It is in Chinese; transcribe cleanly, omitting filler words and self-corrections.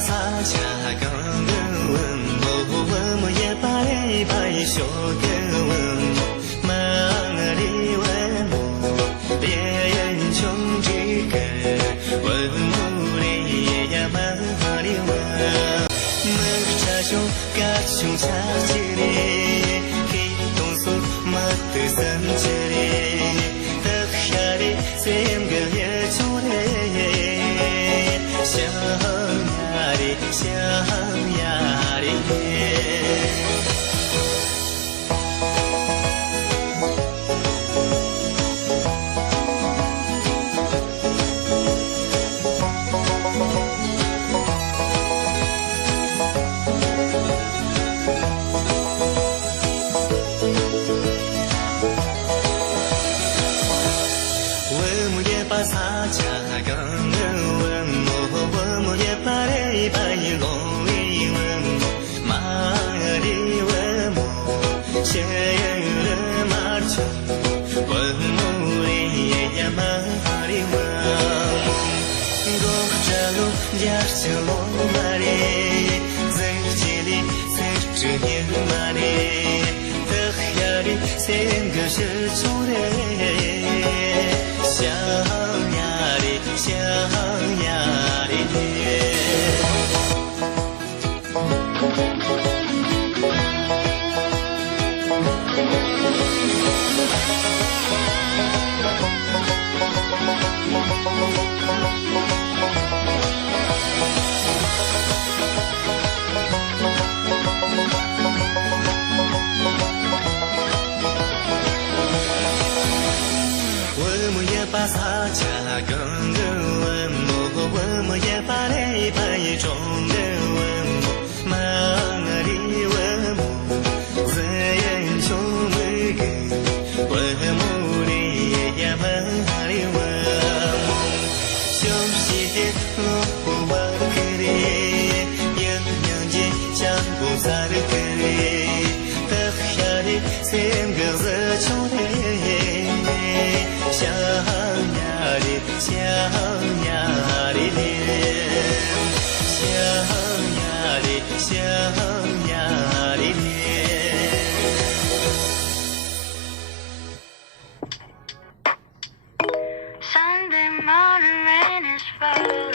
撒家刚个问，我也把嘞把小个问，马里问我，别人穷之个问我嘞呀马里问，么查熊嘎熊查起嘞，黑东苏马的三起嘞，得下嘞三个月出嘞。想呀哩，想呀哩，我们也把撒家刚问我们也把嘞把一龙一问马里问我，先人马车问我嘞呀马里问我，过着路呀小路马里，在这里在这年马里，的呀里三个是出嘞。想呀哩，想呀哩。我们也把撒家刚个问我们也把嘞把一种个问马里问我，怎样穷没个问我哩呀马里问我，休息的路不完个哩，样样的讲不咋的个哩，得下的三个字穷嘞。想呀哩，想呀哩想呀哩，想呀哩Sunday morning rain is falling.